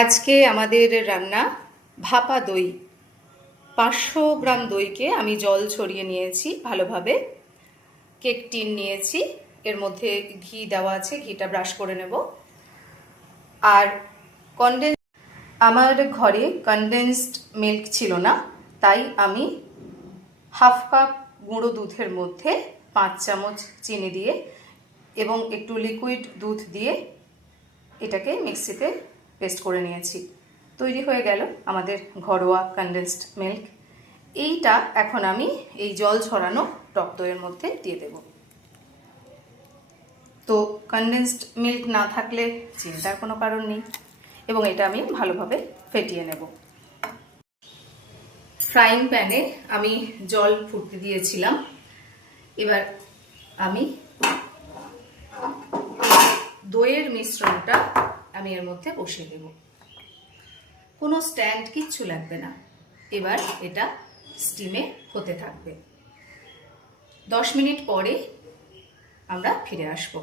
আজকে আমাদের রান্না ভাপা দই। 500 গ্রাম দইকে আমি জল ছড়িয়ে নিয়েছি ভালোভাবে। কেক টিন নিয়েছি, এর মধ্যে ঘি দেওয়া আছে, ঘিটা ব্রাশ করে নেব। আর আমার ঘরে কনডেন্সড মিল্ক ছিল না, তাই আমি হাফ কাপ গুঁড়ো দুধের মধ্যে 5 চামচ চিনি দিয়ে এবং একটু লিকুইড দুধ দিয়ে এটাকে মিক্সিতে পেস্ট করে নিয়েছি। তৈরি হয়ে গেল আমাদের ঘরোয়া কনডেন্সড মিল্ক। এইটা এখন আমি এই জল ছড়ানো টক দইয়ের মধ্যে দিয়ে দেব। তো কনডেন্সড মিল্ক না থাকলে চিন্তার কোনো কারণ নেই, এবং এটা আমি ভালোভাবে ফেটিয়ে নেব। ফ্রাইং প্যানে আমি জল ফুটতে দিয়েছিলাম। এবার আমি দইয়ের মিশ্রণটা আমি এর মধ্যে বসিয়ে দেব। কোনো স্ট্যান্ড কিচ্ছু লাগবে না। এবার এটা স্টিমে হতে থাকবে। 10 মিনিট পরে আমরা ফিরে আসব।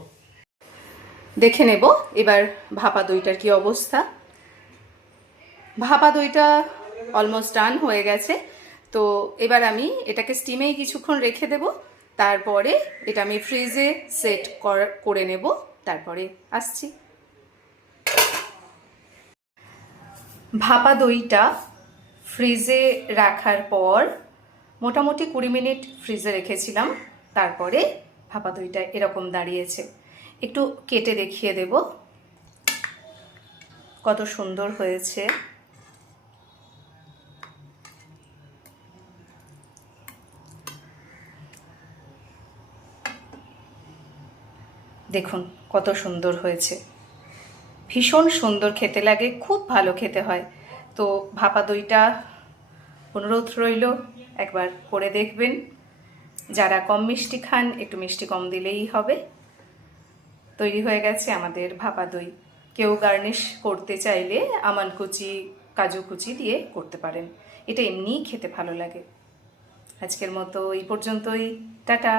দেখে নেব এবার ভাপা দইটার কি অবস্থা। ভাপা দইটা অলমোস্ট ডান হয়ে গেছে। তো এবার আমি এটাকে স্টিমেই কিছুক্ষণ রেখে দেব। তারপরে এটা আমি ফ্রিজে সেট করে নেব, তারপরে আসছি। ভাপা দইটা ফ্রিজে রাখার পর মোটামুটি 20 মিনিট ফ্রিজে রেখেছিলাম। তারপরে ভাপা দইটা এরকম দাঁড়িয়েছে। একটু কেটে দেখিয়ে দেব কত সুন্দর হয়েছে। দেখুন কত সুন্দর হয়েছে, ভীষণ সুন্দর খেতে লাগে, খুব ভালো খেতে হয়। তো ভাপা দইটা অনুরোধ রইল একবার করে দেখবেন। যারা কম মিষ্টি খান একটু মিষ্টি কম দিলেই হবে। তৈরি হয়ে গেছে আমাদের ভাপা দই। কেউ গার্নিশ করতে চাইলে আমন্ড কুচি, কাজু কুচি দিয়ে করতে পারেন। এটা এমনিই খেতে ভালো লাগে। আজকের মতো এই পর্যন্তই, টাটা।